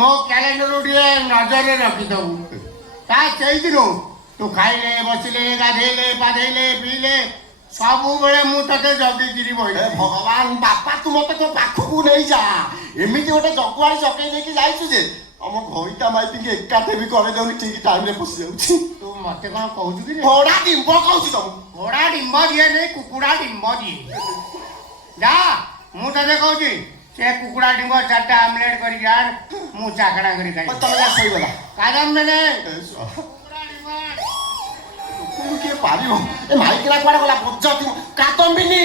ମୋ କ୍ୟାଲେଣ୍ଡର ଟିକେ ନଜରରେ ରଖିଦବୁ। ତା ସେଇଦିନୁ ତୁ ଖାଇଲେ ବସିଲେ ଗାଧେଇଲେ ପାଧେଇଲେ ପିଇଲେ ସବୁବେଳେ ମୁଁ ତତେ ଜଗିକିରି ବଇଲେ। ଭଗବାନ ବାପା ତୁ ମତେ ତୋ ପାଖକୁ ନେଇଯା। ଏମିତି ଗୋଟେ ଜଗୁଆଳି ଜଗେଇ ନେଇକି ଯାଇଛୁ ଯେ ଆମ ଘଇତା ମାଇପିକି ଏକାଠି ବି କରେଇ ଦଉନି, ଠିକ ଟାଇମରେ ପଶି ଯାଉଛି। ତୁ ମତେ କଣ କହୁଛୁ କି? ଘୋଡ଼ା ଡିମ୍ବ କହୁଛୁ ତମକୁ। ଘୋଡ଼ା ଡିମ୍ବ ଦିଏ ନେଇ କୁକୁଡ଼ା ଡିମ୍ବ ଦିଏ। ଯା ମୁଁ ତତେ କହୁଛି ସେ କୁକୁଡ଼ା ଡିମ୍ବ 4ଟା ଆମଲେଟ କରିକି ଆଣ, ମୁଁ ଚାକଣା କରି ଖାଇବି। ତମେ ଯା ଶୋଇଗଲା କାଦମ ନେଲେ କିଏ ପାରିବ? ଏ ମାଇକିନା କୁଆଡେ ଗଲା? ବଜାତି କାଦମ୍ବିନି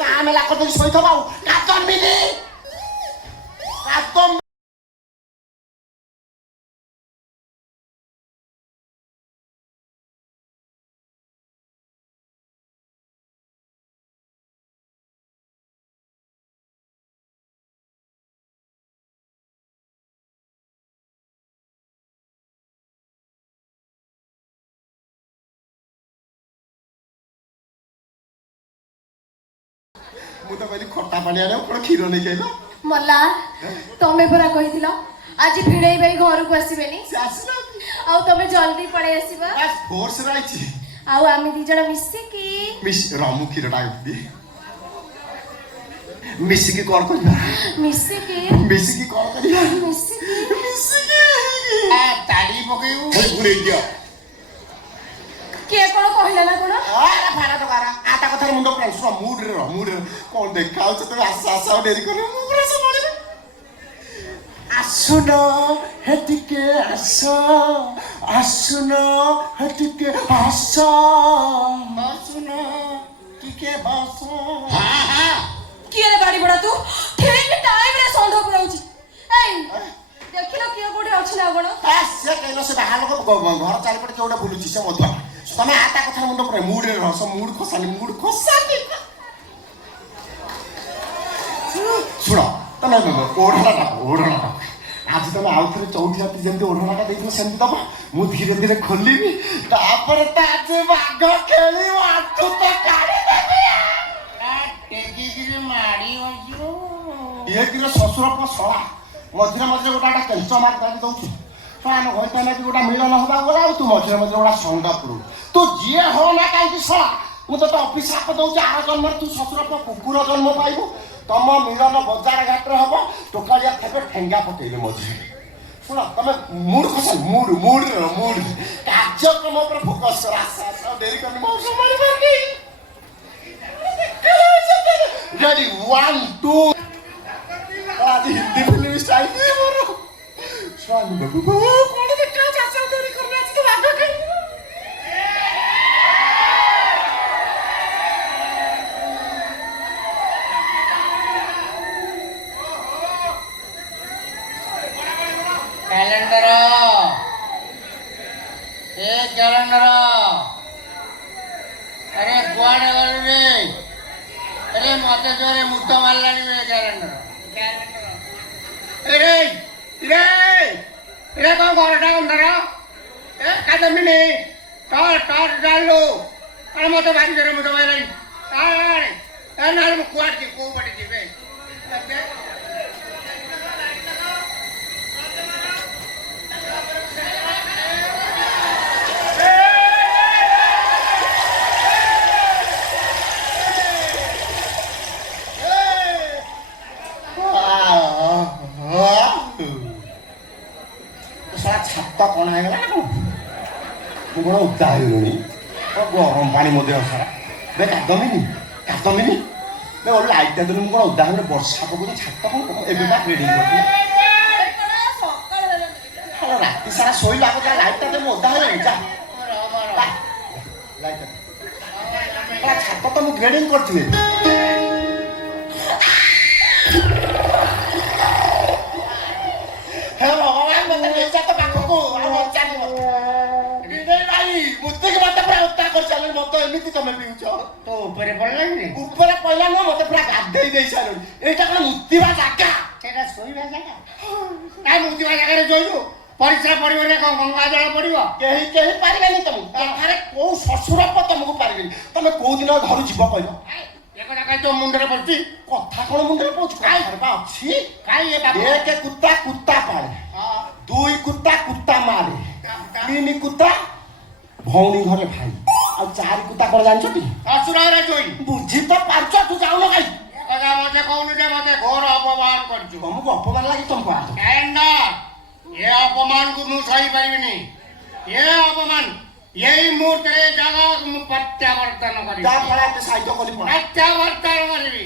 ତା ମେଲା କରିଦେଇକି ଶୋଇଥବ। ଆଉ କାଦମ୍ବିନି କାଦମ୍ବି ମୁଁ ତ କହିଲି ଖଟା ପାଣି ଆଣିବ, କଣ କ୍ଷୀର ନେଇକି ଆଇଲ? ମଲା ତମେ ପରା କହିଥିଲ ଆଜି ଭିଣେଇ ଭାଇ ଘରକୁ ଆସିବେନି, ସେ ଆସିନାହାନ୍ତି। ଆଉ ତମେ ଜଲ୍ଦି ପଳେଇ ଆସିବ। ଫୋର୍ସରେ ଆଇଛି। ଆଉ ଆମେ ଦି ଜଣ ମିଶିକି ରମୁ କ୍ଷୀରଟା ଆଇବି ମିଶିକି କଣ କରିବା? ମିଶିକି କଣ କରିବା? ମିଶିକି ତାଡ଼ି ପକେଇବୁ। କିଏ କଣ କହିଲା ନା କଣ? ତା କଥାରେ ମୁଣ୍ଡ ପୁରା ଶୁଣ। ମୁଡରେ କଣ ଦେଖା ହଉଛି ତମେ? ଆସ ଆଉ ଡେରି କରିବ। ମୁଁ ପୁରା ସମ୍ଭାଳିବି। ଆସୁନ ହେ ଟିକେ ଆସ, ଆସୁନ ହେ ଟିକେ ହସ, ଆସୁନ ଟିକେ ହସ। କିଏ ରେ ବାଡି ବଡା ତୁ? ଠିକ ଟାଇମରେ ଷଣ୍ଢ ପୁରାଉଛି। ଏଇ ଦେଖିଲ କିଏ କୋଉଠି ଅଛି ନା କଣ? ସେ କହିଲ ସେ ବାହାର ଲୋକ ଘର ଚାରିପଟେ କିଏ ଗୋଟେ ବୁଲୁଛି, ସେ ମଧ୍ୟ ତମେ ତା କଥା ମୁଣ୍ଡ ପୁରା ମୁଡରେ ରହସ। ମୁଡ ଖସାନି ଶୁଣ। ତମେ ଓଢଣାଟା ଆଜି ତମେ ଆଉ ଥରେ ଚଉଠି ରାତି ଯେମିତି ଓଢଣାଟା ଦେଇଥିବ ସେମିତି ଦବ। ମୁଁ ଧୀରେ ଧୀରେ ଖୋଲିବି, ତାପରେ ତା ଯେ ବାଘ ଖେଳିବ ଆଠୁ ତ କାଢିଦେବି। ଟେକିକିରି ମାଡ଼ି ବସିବ। ଇଏ କିରେ ଶ୍ୱଶୁର ପୁଅ ଶଳା ମଝିରେ ଗୋଟେ କେଞ୍ଚ ମାରି କାଢି ଦଉଛି। ଆମ ଘଇତା ନାକି ଗୋଟେ ମିଳନ ହବାକୁ ଗଲା, ଆଉ ତୁ ମଝିରେ ଗୋଟେ ସଣ୍ଡ ପୁରୁ। ତୁ ଯିଏ ହଉ ନା କାହିଁକି ଶଳା, ମୁଁ ତତେ ଅଭିଶାପ ଦଉଛି ଆର ଜନ୍ମରେ ତୁ ଶ୍ୱଶୁର ପୁଅ କୁକୁର ଜନ୍ମ ପାଇବୁ। ତମ ମିଳନ ବଜାର ଘାଟରେ ହବ, ଟୋକାଳିଆ ଥେବେ ଠେଙ୍ଗା ପକେଇବେ ମଝିରେ। ଶୁଣ ତମେ ମୁଡ ଖସ, ମୁଡ କାର୍ଯ୍ୟକ୍ରମ ଉପରେ ଫୋକସ କର। ଆସ ଡେରି କରିନି। ମୁଁ ସମ୍ଭାଳିବି। ରେଡି 1 2 ଆଜି ହିନ୍ଦୀ ଫିଲ୍ମ ଷ୍ଟାଇଲ ମୋର ସ୍ୱାମୀ ବାବୁ କଣ ଦେଖା ଚାଷ ଡେରି କରିନି। ଆଜି ତ ବାଘ ଖାଇବ। କ୍ୟାଲେଣ୍ଡର ଆରେ କୁଆଡେ ଗଲୁ ରେ? ଆରେ ମତେ ଜୋରେ ମୁତ ମାରିଲାଣି ରେ କ୍ୟାଲେଣ୍ଡର। କଣ ଘରଟା ଅନ୍ଧାର? କାଦମ୍ବିନି ଟର୍ଚ୍ଚ ଜାଣିଲୁ? ଆରେ ମତେ ଭାରି ଜୋରେ ମୁତ ମାରିଲାଣି। ନହେଲେ ମୁଁ କୁଆଡେ ଯିବି, କୋଉ ପଟେ ଯିବେ? ଛାତ କଣ ହେଇଗଲା ନା କଣ? ମୁଁ କଣ ଓଦା ହେଇଗଲିଣି? ଗରମ ପାଣି ମୋ ଦେହ ସାରା। କାଦମ୍ବିନି ଗୋଟେ ଲାଇଟ୍ଟା ଦେଲି। ମୁଁ କଣ ଓଦା ହେଇଗଲି? ବର୍ଷା ପକଉଛି, ଛାତ କଣ ଏବେ ବା ରେଡି କରୁଥିଲି। ରାତି ସାରା ଶୋଇଲା ଆଗ ଲାଇଟ୍ଟା ଦେ। ମୁଁ ଓଦା ହେଇଗଲିଣି। ଛାତ ତ ମୁଁ ଗ୍ରେଡିଂ କରିଥିଲି। ହେ ଭଗବାନ ମତେ ନେଇଯା ତ ପାଖକୁ। ଆଉ ବଞ୍ଚାନି ମତେ ମତେ ପୁରା ଓଦା କରିସାରିଲଣି। ମତେ ଏମିତି ତମେ ପିଉଛ? ତୋ ଉପରେ ପଡିଲାନି? ଉପରେ ପଇଲା ନୁହଁ, ମତେ ପୁରା ଗାଧେଇ ଦେଇ ସାରିଲଣି। ଏଇଟା କଣ ମୁତିବା ଜାଗା? ସେଇଟା ଶୋଇବା ଜାଗା। କାଇଁ ମୁତିବା ଜାଗାରେ ଶୋଇବୁ? ପରିସ୍ରା ପଡିବ ନା କଣ? ଗଙ୍ଗା ଜଳ ପଡିବ? କେହି ପାରିବେନି ତମକୁ। କଥାରେ କୋଉ ଶ୍ୱଶୁର ପୁଅ ତମକୁ ପାରିବେନି। ତମେ କୋଉ ଦିନ ଘରୁ ଯିବ କହିବ? ଏକଟା କାଇଁ ତୋ ମୁଣ୍ଡରେ ପଡୁଛି କଥା କଣ ମୁଣ୍ଡରେ ପହୁଛୁ କଥାରେ ବା ଅଛି କାଇଁ ଏ ବାବୁ ଏକ କୁତ୍ତା କୁତ୍ତା ପାଳେ ଦୁଇ କୁତ୍ତା କୁତ୍ତା ମାରେ ତିନି କୁତ୍ତା ଭଉଣୀ ଘରେ ଭାଇ ଆଉ ଚାରି କୁତ୍ତା କଣ ଜାଣିଛଟି ଶ୍ୱଶୁରରେ ଜୋଇ ବୁଝି ତ ପାରୁଛ ତୁ ଯାଉନ କାଇଁ କଥା ମତେ କହୁନୁ ଯେ ମତେ ଘୋର ଅପମାନ କରୁଛୁ ତମକୁ ଅପମାନ ଲାଗି ତମକୁ ଆସ ଏ ଅପମାନକୁ ମୁଁ ସହିପାରିବିନି ଏ ଅପମାନ ଏଇ ମୁହୂର୍ତ୍ତରେ ଜାଗା ମୁଁ ପ୍ରତ୍ୟାବର୍ତ୍ତନ କରିବି ଯାହା ଫଳରେ ଏତେ ସାହାଯ୍ୟ କରି ପଡା ପ୍ରତ୍ୟାବର୍ତ୍ତନ କରିବି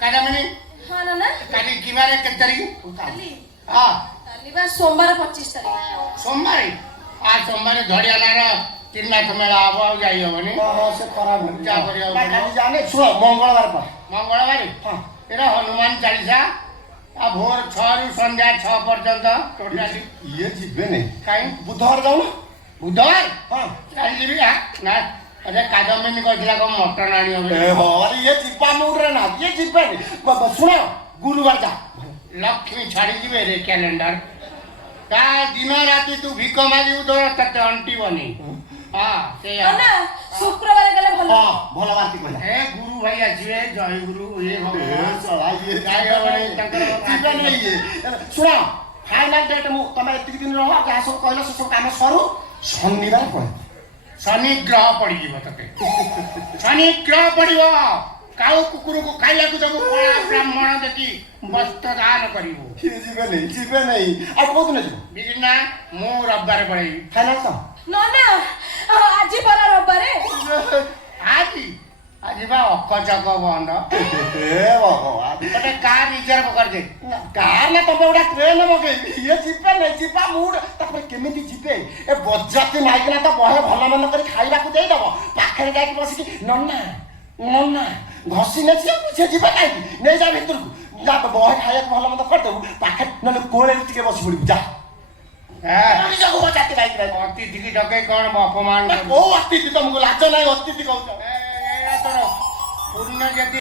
କାଦାମିନି ହଁ ନା କାଲି କିବାରେ କେତେ ତାରିଖ କାଲି ହଁ କାଲି ବା ସୋମବାର 25 ତାରିଖ ସୋମବାର ସୋମବାର ଧଡ଼ିଆନାର ତିନିନାଥ ମେଳା ହବ ଆଉ ଯାଇ ହବନି ସେ ଖରାପ ଯାହା କରିବାକୁ ପଡ଼ିବ। ଜାନେ ଶୁଣ ମଙ୍ଗଳବାର ପା ମଙ୍ଗଳବାର ହଁ ଏଟା ହନୁମାନ ଚାଳିଶା ଭୋର 6ରୁ ସନ୍ଧ୍ୟା 6 ପର୍ଯ୍ୟନ୍ତ ଟୋଟାଲି ଇଏ ଯିବେନି କାହିଁ ବୁଧବାର ଯାଉନ ବୁଧବାର ହଁ କାହିଁ ଯିବି ନା ଆଚ୍ଛା କାଦମ୍ବିନୀ କହିଥିଲା କଣ ମଟନ ଆଣିବ ବୋଲି ହରି ଇଏ ଯିବା ମୁଡରେ ନା ଇଏ ଯିବେନି ଶୁଣ ଗୁରୁବାର ଯା ଲକ୍ଷ୍ମୀ ଛାଡ଼ିଯିବେ ରେ କ୍ୟାଲେଣ୍ଡର ତା ଦିନ ରାତି ତୁ ଭିକ ମାଗିବୁ ତୋର ତତେ ଅଣ୍ଟିବନି ହଁ ସେଇଆ ନା ଶୁକ୍ରବାର ଗଲେ ଭଲ ହଁ ଭଲ ବାନ୍ତି କହିଲା ଏ ଗୁରୁ ଭାଇ ଆସିବେ ଜୟ ଗୁରୁ ଏ ଭଗବାନ ଶଳା ଇଏ ଯାଇ ହବନି ତାଙ୍କର ଯିବେନି ଇଏ ଶୁଣ ଫାଇନାଲ ଡେଟ୍ ମୁଁ ତମେ ଏତିକି ଦିନ ରହ ଯାହା ସବୁ କହିଲ ସେ ସବୁ କାମ ସରୁ ଶନିବାର ପଳେଇବ ଶନି ଗ୍ରହ ପଡ଼ିଯିବ ତତେ ଶନି ଗ୍ରହ ପଡ଼ିବ କାଉ କୁକୁରକୁ ଖାଇବାକୁ ଦେବୁ କଳା ବ୍ରାହ୍ମଣ ଦେଖି ବସ୍ତ୍ର ଦାନ କରିବୁ କିଏ ଯିବେନି ଯିବେ ନାହିଁ ଆଉ କୋଉଦିନ ଯିବ ବିନା ମୁଁ ରବିବାର ପଳେଇବି ଫାଇନାଲ ତ ନା ଆଜି ପରା ରବିବାରେ ଆଜି ବା ଅକଚକ ବନ୍ଦ ହେ ଭଗବାନ ଗୋଟେ କାର୍ ରିଜର୍ଭ କରିଦେ କାର ନା ତମେ ଗୋଟେ ଟ୍ରେନ ମଗେଇବି ଇଏ ଯିବେ ନାହିଁ ଯିବା ମୁଡ ତାପରେ କେମିତି ଯିବେ ଏ ବଜାତି ନାଇକିନା ତ ବହେ ଭଲ ମନ୍ଦ କରି ଖାଇବାକୁ ଦେଇଦବ ପାଖରେ ଯାଇକି ବସିକି ନନା ନନା ଘଷି ନେସି ସେ ଯିବେ କାହିଁକି ନେଇଯା ଭିତରକୁ ଯା ବହେ ଖାଇବାକୁ ଭଲ ମନ୍ଦ କରିଦେବୁ ପାଖରେ ନହେଲେ କୋଳରେ ଟିକେ ବସି ପଡିବୁ ଯା ଅତିଥି ଡକେଇ କଣ ଅପମାନ କୋଉ ଅତିଥି ତମକୁ ଲାଜ ନାହିଁ ଅତିଥି କହୁଛ ତୋର ପୂର୍ଣ୍ଣ ଯଦି